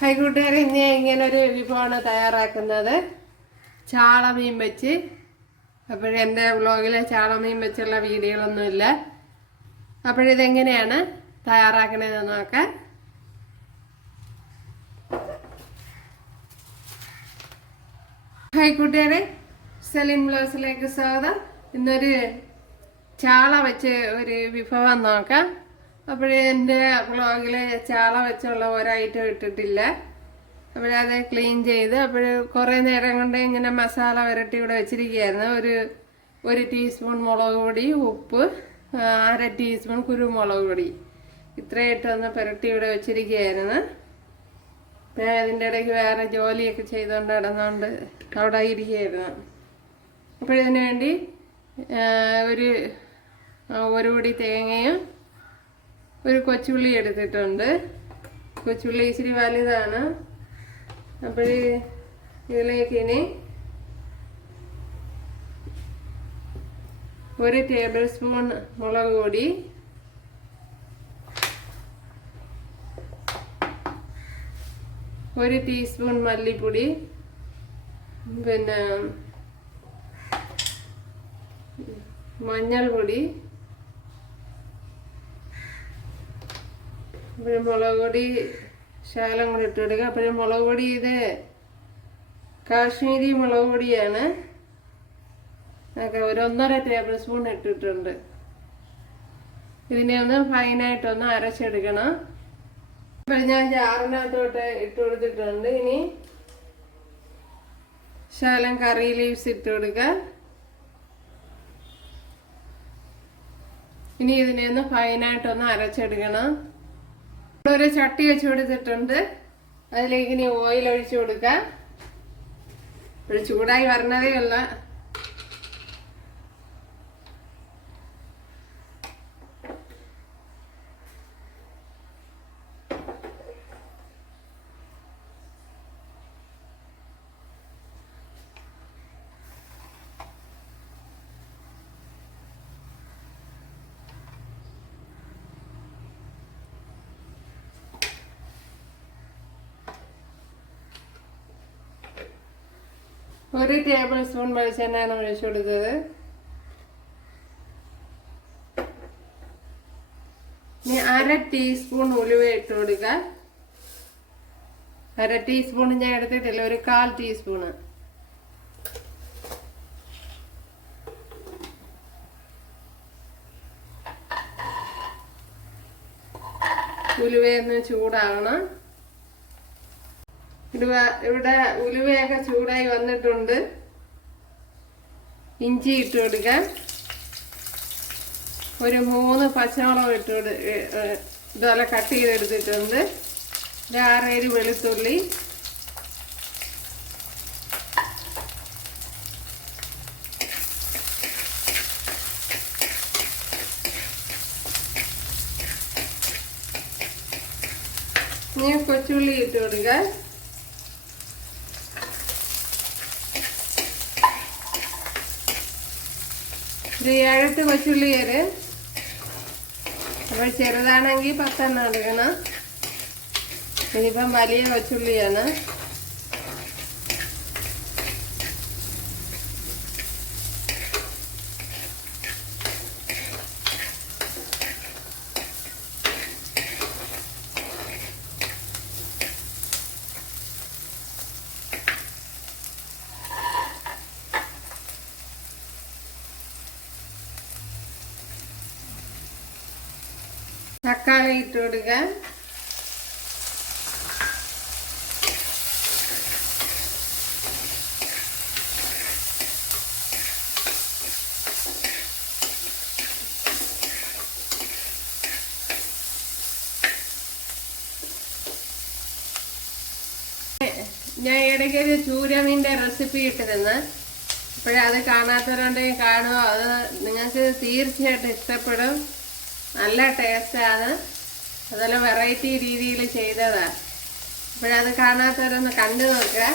Hi കൂട്ടുകാരെ, ഇന്ന് ഇങ്ങനൊരു വിഭവമാണ് തയ്യാറാക്കുന്നത്. ചാളമീൻ വെച്ച്. അപ്പോഴെൻ്റെ വ്ളോഗിൽ ചാളമീൻ വെച്ചുള്ള വീഡിയോകളൊന്നുമില്ല. അപ്പോഴിതെങ്ങനെയാണ് തയ്യാറാക്കണതെന്ന് നോക്കാം. ഹായ് കൂട്ടുകാരെ, സലീം വ്ളോഗ്സിലേക്ക് സ്വാഗതം. ഇന്നൊരു ചാള വെച്ച് ഒരു വിഭവം നോക്കാം. എൻ്റെ വ്ളോഗിൽ ചാള വെച്ചുള്ള ഒരൈറ്റം ഇട്ടിട്ടില്ല. അപ്പോഴത് ക്ലീൻ ചെയ്ത് കുറേ നേരം കൊണ്ട് ഇങ്ങനെ മസാല വരട്ടി ഇവിടെ വെച്ചിരിക്കുകയായിരുന്നു. ഒരു ടീസ്പൂൺ മുളക് പൊടി, ഉപ്പ്, 1/2 ടീസ്പൂൺ കുരുമുളക് പൊടി, ഇത്രയിട്ടൊന്ന് പുരട്ടി ഇവിടെ വെച്ചിരിക്കുകയായിരുന്നു. ഞാൻ അതിൻ്റെ ഇടയ്ക്ക് വേറെ ജോലിയൊക്കെ ചെയ്തുകൊണ്ട് കിടന്നുകൊണ്ട് അവിടെ ഇരിക്കുകയായിരുന്നു. അപ്പോഴിതിന് വേണ്ടി ഒരു പൊടി തേങ്ങയും ഒരു കൊച്ചുള്ളി എടുത്തിട്ടുണ്ട്. കൊച്ചുള്ളി ഇച്ചിരി വലുതാണ്. ഇതിലേക്ക് ഇനി 1 ടേബിൾ സ്പൂൺ മുളക് പൊടി, ഒരു ടീസ്പൂൺ മല്ലിപ്പൊടി, പിന്നെ മഞ്ഞൾപ്പൊടി, മുളക് പൊടി ശകലം കൂടി ഇട്ട് കൊടുക്കുക. മുളക് പൊടി ഇത് കാശ്മീരി മുളക് പൊടിയാണ്. ഒരു 1.5 ടേബിൾ സ്പൂൺ ഇട്ടിട്ടുണ്ട്. ഇതിനെ ഒന്ന് ഫൈനായിട്ടൊന്ന് അരച്ചെടുക്കണം. ഞാൻ ജാറിനകത്തോട്ട് ഇട്ട് കൊടുത്തിട്ടുണ്ട്. ഇനി ശകലം കറി ലീവ്സ് ഇട്ട് കൊടുക്കുക. ഇനി ഇതിനെ ഒന്ന് ഫൈനായിട്ടൊന്ന് അരച്ചെടുക്കണം. ഒരു ചട്ടി വെച്ച് കൊടുത്തിട്ടുണ്ട്. അതിലേക്ക് ഇനി ഓയിൽ ഒഴിച്ചു കൊടുക്കാം. ചൂടായി വരണതേ ഉള്ള. ഒരു ടേബിൾ സ്പൂൺ വെളിച്ചെണ്ണയാണ് ഒഴിച്ചു കൊടുത്തത്. ഇനി 1/2 ടീസ്പൂൺ ഉലുവ ഇട്ട് കൊടുക്കുക. 1/2 ടീസ്പൂൺ ഞാൻ എടുത്തിട്ടില്ല, ഒരു 1/4 ടീസ്പൂണ്. ഉലുവയൊന്ന് ചൂടാകണം. ഇവിടെ ഉലുവയൊക്കെ ചൂടായി വന്നിട്ടുണ്ട്. ഇഞ്ചി ഇട്ട് കൊടുക്കാം. ഒരു 3 പച്ചമുളക് ഇതുപോലെ കട്ട് ചെയ്തെടുത്തിട്ടുണ്ട്. 6-7 വെളുത്തുള്ളി, ഇനി കൊച്ചുള്ളി ഇട്ട് കൊടുക്കാം. ഒരു 7-8 കൊച്ചുള്ളി വരെ. അപ്പോൾ ചെറുതാണെങ്കിൽ 10 എണ്ണം എടുക്കണം. ഇതിപ്പം വലിയ കൊച്ചുള്ളിയാണ്. തക്കാളി ഇട്ട് കൊടുക്കുക. ഞാൻ ഇടയ്ക്കൊരു ചൂരമീൻ്റെ റെസിപ്പി ഇട്ടിരുന്നു. അപ്പോഴത് കാണാത്തവരുണ്ടെങ്കിൽ കാണുക. അത് നിങ്ങൾക്ക് തീർച്ചയായിട്ടും ഇഷ്ടപ്പെടും. നല്ല ടേസ്റ്റാണ്. അതെല്ലാം വെറൈറ്റി രീതിയിൽ ചെയ്തതാണ്. അപ്പോഴത് കാണാത്തവരൊന്ന് കണ്ടു നോക്കുക.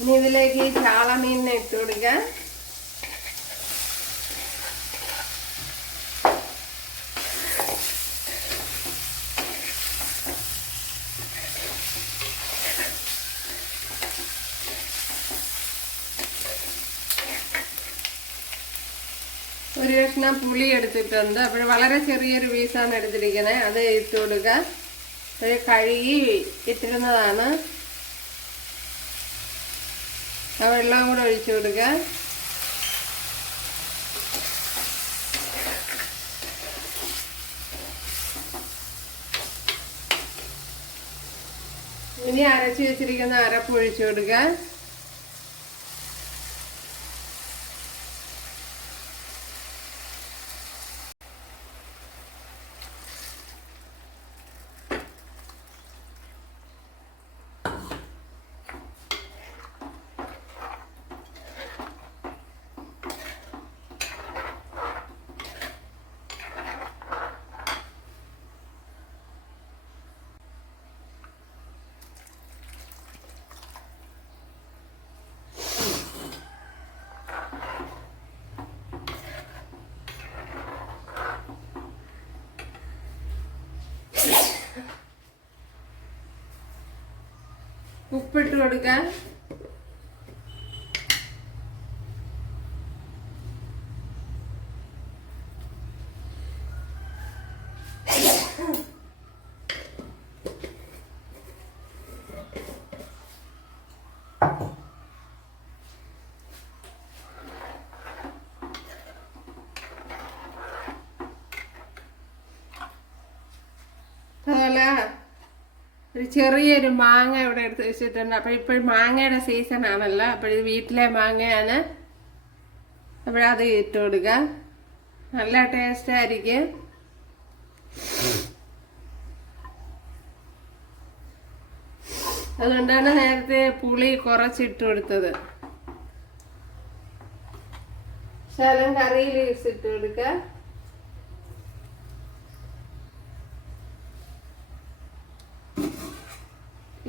ഇനി ഇതിലേക്ക് ഈ ചാള മീനിനെ ഇട്ട് കൊടുക്കാം. ഒരു കഷ്ണം പുളി എടുത്തിട്ടുണ്ട്. അപ്പോൾ വളരെ ചെറിയൊരു പീസാണ് എടുത്തിരിക്കുന്നത്. അത് ഇട്ട് കൊടുക്കുക. അത് കഴുകി ഇട്ടിരുന്നതാണ്. ആ വെള്ളം കൂടെ ഒഴിച്ചു കൊടുക്കുക. ഇനി അരച്ചു വെച്ചിരിക്കുന്ന അരപ്പ് ഒഴിച്ചു കൊടുക്കുക. ഉപ്പിട്ട് കൊടുക്കാൻ. അതുപോലെ ഒരു ചെറിയൊരു മാങ്ങ ഇവിടെ എടുത്ത് വെച്ചിട്ടുണ്ട്. അപ്പോൾ ഇപ്പോൾ മാങ്ങയുടെ സീസൺ ആണല്ലോ. അപ്പോൾ ഇത് വീട്ടിലെ മാങ്ങയാണ്. അപ്പോഴത് ഇട്ട് കൊടുക്കുക. നല്ല ടേസ്റ്റ് ആയിരിക്കും. അതുകൊണ്ടാണ് നേരത്തെ പുളി കുറച്ചിട്ട് കൊടുത്തത്. ശകലം കറി ലീവ്സ് ഇട്ട് കൊടുക്കുക.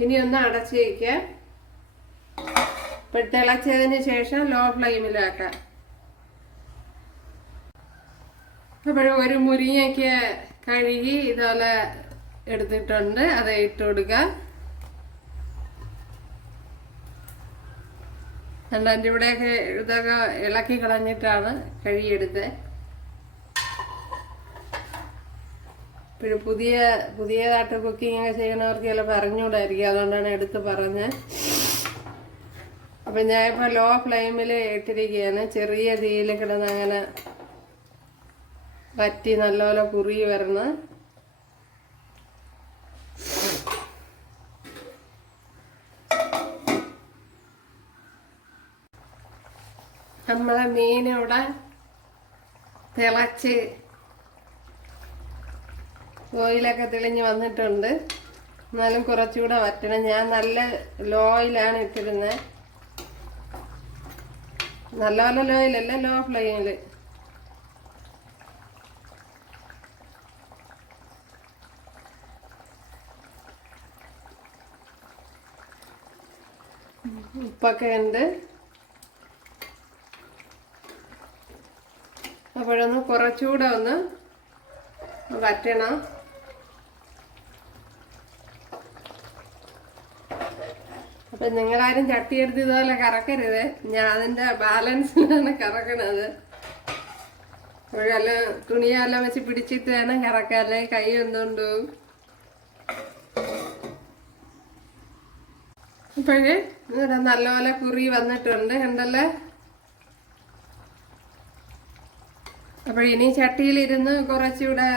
ഇനി ഒന്ന് അടച്ചു വയ്ക്കുക. ഇപ്പോൾ തിളച്ചതിന് ശേഷം ലോ ഫ്ലെയിമിലാക്കാം. അപ്പോൾ ഒരു മുരിങ്ങയ്ക്ക് കഴുകി ഇതുപോലെ എടുത്തിട്ടുണ്ട്. അത് ഇട്ട് കൊടുക്കുക. എൻ്റെ ഇവിടെയൊക്കെ ഇതൊക്കെ ഇളക്കി കളഞ്ഞിട്ടാണ് കഴുകിയെടുത്തത്. ഇപ്പോഴും പുതിയതായിട്ട് കുക്കിംഗ് ഒക്കെ ചെയ്യുന്നവർക്ക് ചിലപ്പോൾ അറിഞ്ഞുകൂടായിരിക്കും. അതുകൊണ്ടാണ് എടുത്ത് പറഞ്ഞത്. അപ്പം ഞാനിപ്പോൾ ലോ ഫ്ലെയിമിൽ ഇട്ടിരിക്കുകയാണ്. ചെറിയ തീയിൽ കിടന്ന് അങ്ങനെ വറ്റി നല്ലപോലെ കുറുകി വരണം. നമ്മളെ മീനിവിടെ തിളച്ച് ഓയിലൊക്കെ തെളിഞ്ഞ് വന്നിട്ടുണ്ട്. എന്നാലും കുറച്ചുകൂടെ വറ്റണം. ഞാൻ നല്ല ലോയിലാണ് ഇട്ടിരുന്നത്. നല്ല ലോയിലല്ല, ലോ ഫ്ലെയിമിൽ. ഉപ്പൊക്കെ ഉണ്ട്. അപ്പോഴൊന്ന് കുറച്ചുകൂടെ ഒന്ന് വറ്റണം. അപ്പം നിങ്ങളാരും ചട്ടിയെടുത്ത് ഇതുപോലെ കറക്കരുത്. ഞാൻ അതിൻ്റെ ബാലൻസിലാണ് കറക്കണത്. അപ്പോഴെല്ലാം തുണിയെല്ലാം വെച്ച് പിടിച്ചിട്ട് വേണം കറക്കാൻ, അല്ലെങ്കിൽ കൈ ഒന്നുകൊണ്ട് പോകും. അപ്പോഴേ ഇവിടെ നല്ലപോലെ കുറി വന്നിട്ടുണ്ട്, കണ്ടല്ലേ. അപ്പോൾ ഇനി ചട്ടിയിലിരുന്ന് കുറച്ചുകൂടെ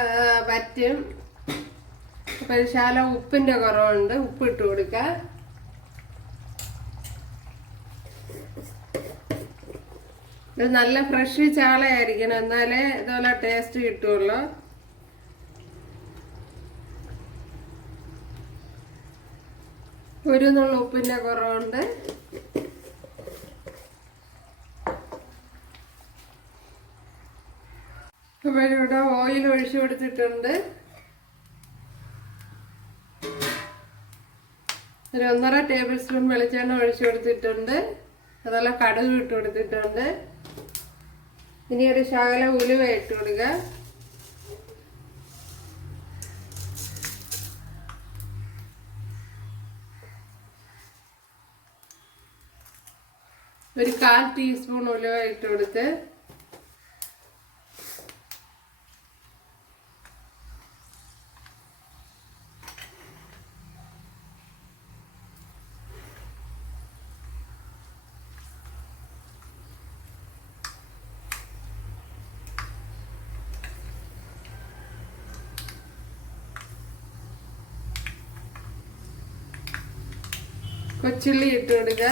വറ്റും. അപ്പോൾ ശകലം ഉപ്പിൻ്റെ കുറവുണ്ട്. ഉപ്പിട്ട് കൊടുക്കുക. ഇത് നല്ല ഫ്രഷ് ചാളയായിരിക്കണം, എന്നാലേ ഇതുപോലെ ടേസ്റ്റ് കിട്ടുള്ളൂ. ഒരു നുള്ള ഉപ്പിൻ്റെ കുറവുണ്ട്. അപ്പോൾ ഇവിടെ ഓയിൽ ഒഴിച്ചു കൊടുത്തിട്ടുണ്ട്. ഒരു 1.5 ടേബിൾ സ്പൂൺ വെളിച്ചെണ്ണ ഒഴിച്ചു കൊടുത്തിട്ടുണ്ട്. അതുപോലെ കടുക് ഇട്ട് കൊടുത്തിട്ടുണ്ട്. ഇനി ഒരു ശകല ഉലുവ ഇട്ട് കൊടുക്കുക. ഒരു 1/4 ടീസ്പൂൺ ഉലുവ ഇട്ട് കൊടുത്ത് കൊച്ചുള്ളി ഇട്ട് കൊടുക്കുക.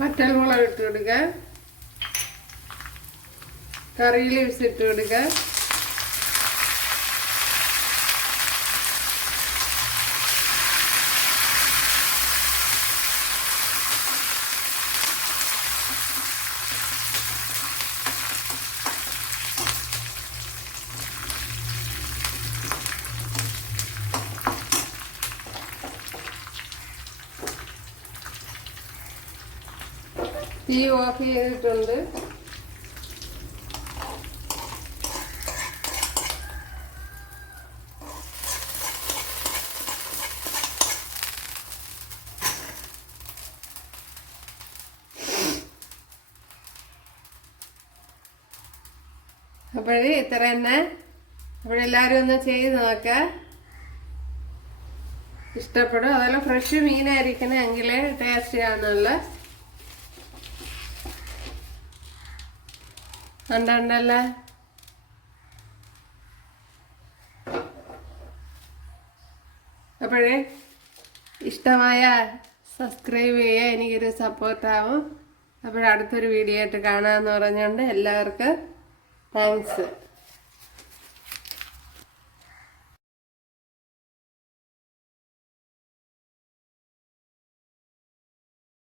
വറ്റൽമുളക് ഇട്ട് കൊടുക്കുക. കറി ലീവ്സ് ഇട്ട് കൊടുക്കുക. തീ ഓഫ് ചെയ്തിട്ടുണ്ട്. അപ്പോഴേ ഇത്ര തന്നെ. അപ്പോഴെല്ലാവരും ഒന്ന് ചെയ്ത് നോക്കുക. ഇഷ്ടപ്പെടും. അതുപോലെ ഫ്രഷ് മീനായിരിക്കണമെങ്കിൽ ടേസ്റ്റ് ആണെന്നുള്ള ഉണ്ടല്ല. അപ്പോഴേ ഇഷ്ടമായ സബ്സ്ക്രൈബ് ചെയ്യുക. എനിക്കൊരു സപ്പോർട്ടാവും. അപ്പോഴടുത്തൊരു വീഡിയോ ആയിട്ട് കാണാമെന്ന് പറഞ്ഞുകൊണ്ട് എല്ലാവർക്കും താങ്ക്സ്.